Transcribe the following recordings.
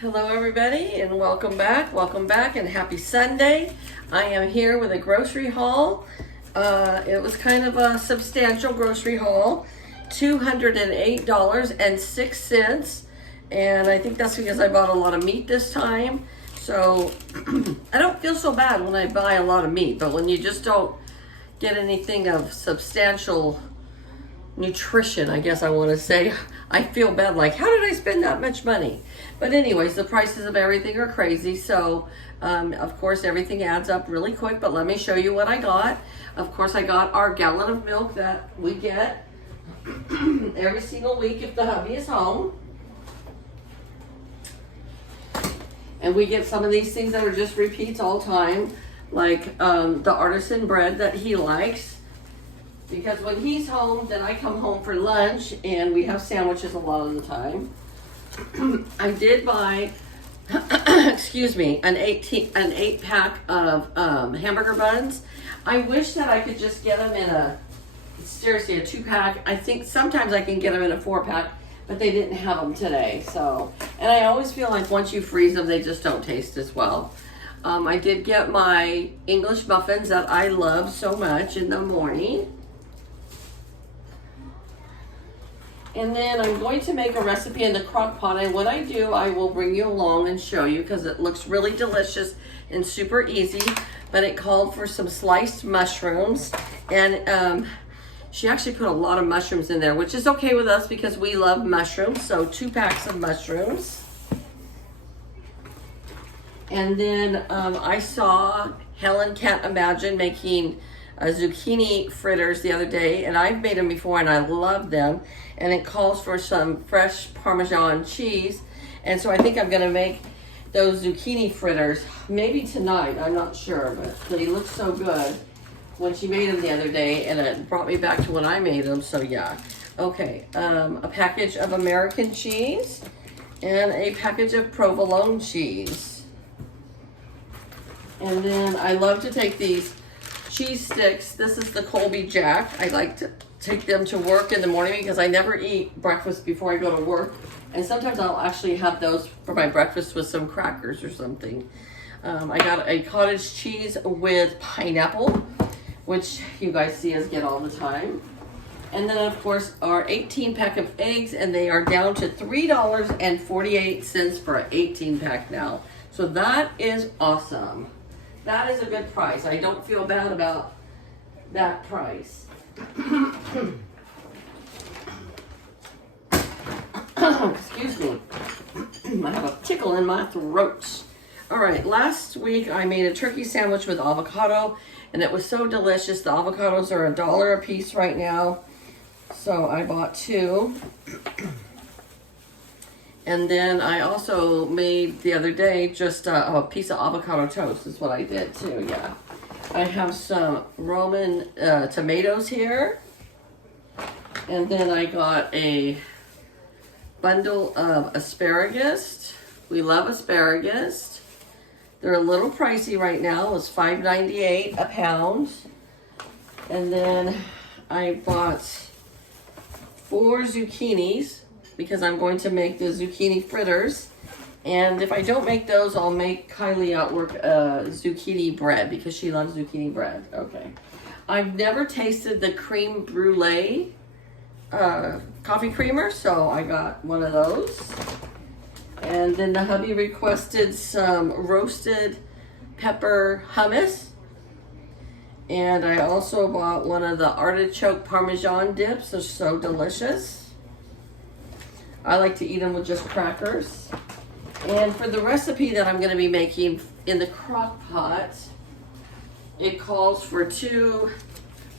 Hello everybody and welcome back and happy Sunday. I am here with a grocery haul. It was kind of a substantial grocery haul, $208.06, and I think that's because I bought a lot of meat this time. So I don't feel so bad when I buy a lot of meat, but when you just don't get anything of substantial nutrition, I guess I want to say, I feel bad, like how did I spend that much money? But anyways, the prices of everything are crazy, so of course everything adds up really quick. But let me show you what I got. Of course, I got our gallon of milk that we get every single week if the hubby is home, and we get some of these things that are just repeats all the time, like the artisan bread that he likes. Because when he's home, then I come home for lunch and we have sandwiches a lot of the time. I did buy, excuse me, an 8-pack of hamburger buns. I wish that I could just get them in a 2-pack. I think sometimes I can get them in a 4-pack, but they didn't have them today. So, and I always feel like once you freeze them, they just don't taste as well. I did get my English muffins that I love so much in the morning. And then I'm going to make a recipe in the crock pot, and when I do, I will bring you along and show you, because it looks really delicious and super easy. But it called for some sliced mushrooms, and she actually put a lot of mushrooms in there, which is okay with us because we love mushrooms. So 2 packs of mushrooms. And then I saw Helen Can't Imagine making zucchini fritters the other day, and I've made them before and I love them. And it calls for some fresh Parmesan cheese, and so I think I'm gonna make those zucchini fritters maybe tonight. I'm not sure, but they look so good when she made them the other day, and it brought me back to when I made them. So yeah. Okay, a package of American cheese and a package of provolone cheese. And then I love to take these cheese sticks. This is the Colby Jack. I like to take them to work in the morning because I never eat breakfast before I go to work. And sometimes I'll actually have those for my breakfast with some crackers or something. I got a cottage cheese with pineapple, which you guys see us get all the time. And then of course our 18-pack of eggs, and they are down to $3.48 for an 18-pack now. So that is awesome. That is a good price. I don't feel bad about that price. Excuse me. I have a tickle in my throat. All right, last week I made a turkey sandwich with avocado, and it was so delicious. The avocados are $1 a piece right now, so I bought 2. And then I also made the other day just a piece of avocado toast is what I did too, yeah. I have some Roman tomatoes here. And then I got a bundle of asparagus. We love asparagus. They're a little pricey right now. It's $5.98 a pound. And then I bought 4 zucchinis, because I'm going to make the zucchini fritters. And if I don't make those, I'll make Kylie Outwork zucchini bread, because she loves zucchini bread. Okay. I've never tasted the creme brulee coffee creamer, so I got one of those. And then the hubby requested some roasted pepper hummus. And I also bought one of the artichoke Parmesan dips. They're so delicious. I like to eat them with just crackers. And for the recipe that I'm going to be making in the crock pot, it calls for 2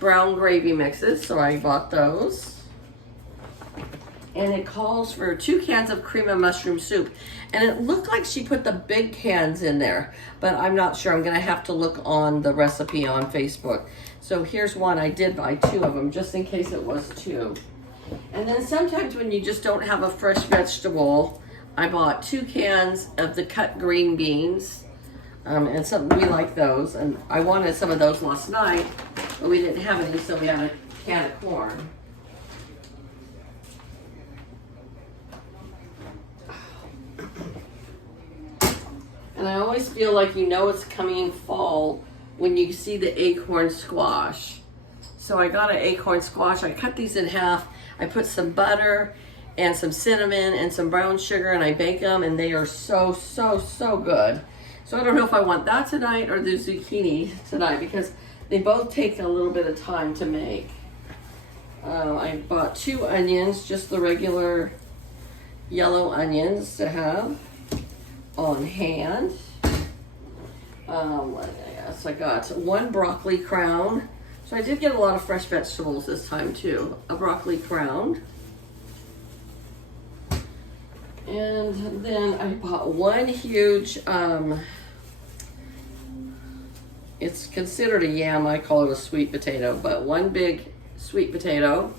brown gravy mixes, so I bought those. And it calls for 2 cans of cream and mushroom soup. And it looked like she put the big cans in there, but I'm not sure. I'm going to have to look on the recipe on Facebook. So here's one. I did buy 2 of them just in case it was 2. And then sometimes when you just don't have a fresh vegetable, I bought 2 cans of the cut green beans. And we like those. And I wanted some of those last night, but we didn't have any, so we had a can of corn. And I always feel like you know it's coming fall when you see the acorn squash. So I got an acorn squash. I cut these in half. I put some butter and some cinnamon and some brown sugar, and I bake them, and they are so, so, so good. So I don't know if I want that tonight or the zucchini tonight, because they both take a little bit of time to make. I bought 2 onions, just the regular yellow onions to have on hand. What else? I got 1 broccoli crown. So I did get a lot of fresh vegetables this time too. A broccoli crown. And then I bought 1 huge, it's considered a yam, I call it a sweet potato, but 1 big sweet potato.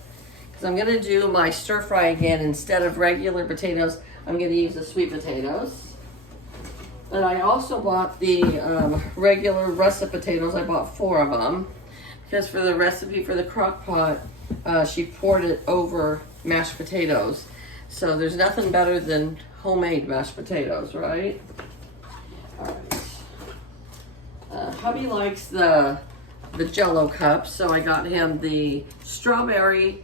Because I'm gonna do my stir fry again. Instead of regular potatoes, I'm gonna use the sweet potatoes. And I also bought the regular russet potatoes. I bought 4 of them. Because for the recipe for the crock pot, she poured it over mashed potatoes. So there's nothing better than homemade mashed potatoes, right? All right. Hubby likes the Jell-O cup, so I got him the strawberry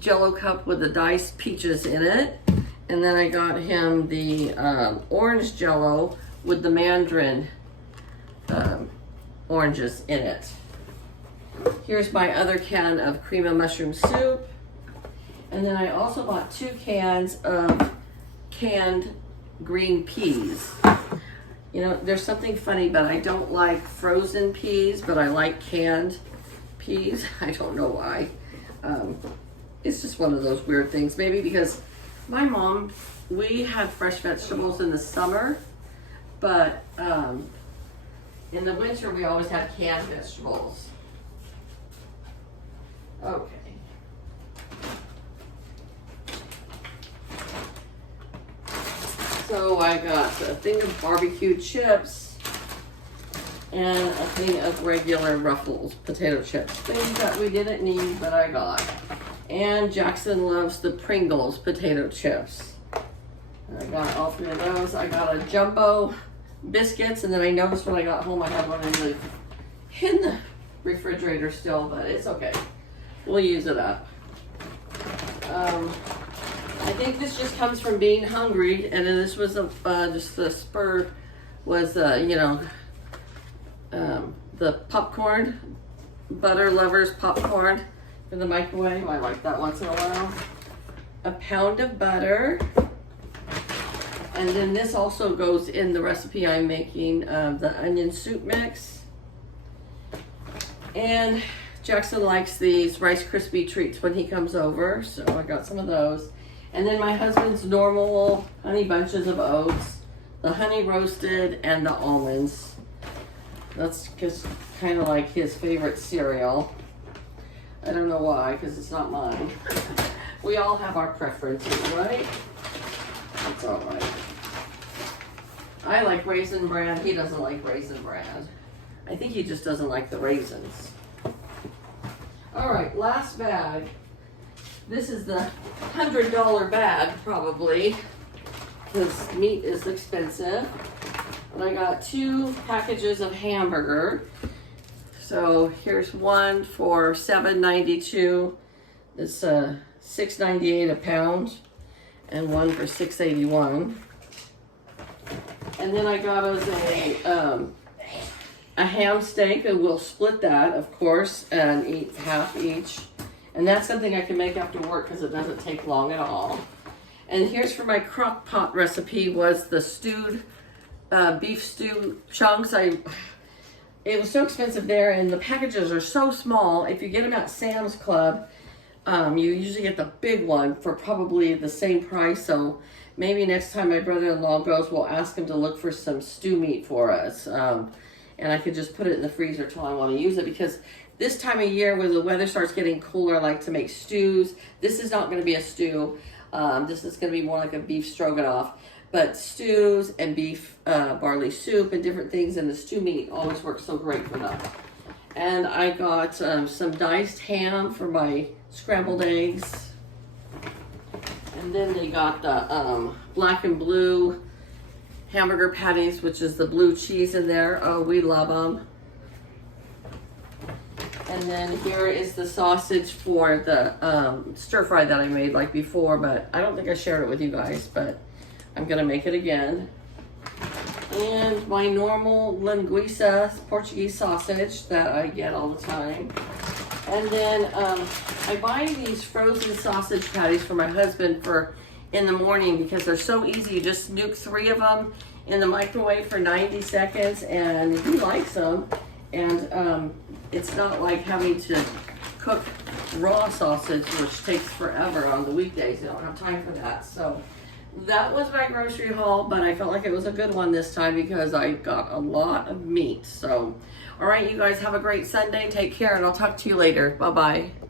Jell-O cup with the diced peaches in it. And then I got him the orange Jell-O with the mandarin oranges in it. Here's my other can of cream of mushroom soup. And then I also bought 2 cans of canned green peas. You know, there's something funny, but I don't like frozen peas, but I like canned peas. I don't know why. It's just one of those weird things. Maybe because my mom, we had fresh vegetables in the summer, but in the winter we always had canned vegetables. Okay. So I got a thing of barbecue chips and a thing of regular Ruffles potato chips. Things that we didn't need, but I got. And Jackson loves the Pringles potato chips. And I got all 3 of those. I got a jumbo biscuits, and then I noticed when I got home I had one in the refrigerator still, but it's okay. We'll use it up. I think this just comes from being hungry, and then this was just the spur was the popcorn, butter lovers popcorn in the microwave. I like that once in a while. A pound of butter, and then this also goes in the recipe I'm making, the onion soup mix. And Jackson likes these Rice Krispie treats when he comes over, so I got some of those. And then my husband's normal honey bunches of oats, the honey roasted, and the almonds. That's just kind of like his favorite cereal. I don't know why, because it's not mine. We all have our preferences, right? That's all right. I like Raisin Bran. He doesn't like Raisin Bran. I think he just doesn't like the raisins. All right, last bag. This is the $100 bag, probably, because meat is expensive. And I got 2 packages of hamburger. So here's one for $7.92. It's $6.98 a pound, and one for $6.81. And then I got us a ham steak, and we'll split that, of course, and eat half each. And that's something I can make after work because it doesn't take long at all. And here's for my crock pot recipe was the stewed beef stew chunks. It was so expensive there, and the packages are so small. If you get them at Sam's Club, you usually get the big one for probably the same price. So maybe next time my brother-in-law goes, we'll ask him to look for some stew meat for us. And I could just put it in the freezer till I want to use it, because this time of year when the weather starts getting cooler, I like to make stews. This is not going to be a stew. This is going to be more like a beef stroganoff. But stews and beef barley soup and different things, and the stew meat always works so great for that. And I got some diced ham for my scrambled eggs. And then they got the black and blue hamburger patties, which is the blue cheese in there. Oh, we love them. And then here is the sausage for the stir fry that I made like before, but I don't think I shared it with you guys, but I'm gonna make it again. And my normal linguiça Portuguese sausage that I get all the time. And then I buy these frozen sausage patties for my husband for in the morning because they're so easy. You just nuke 3 of them in the microwave for 90 seconds and he likes them. And it's not like having to cook raw sausage, which takes forever on the weekdays. You don't have time for that. So that was my grocery haul, but I felt like it was a good one this time because I got a lot of meat. So, all right, you guys have a great Sunday. Take care, and I'll talk to you later. Bye-bye.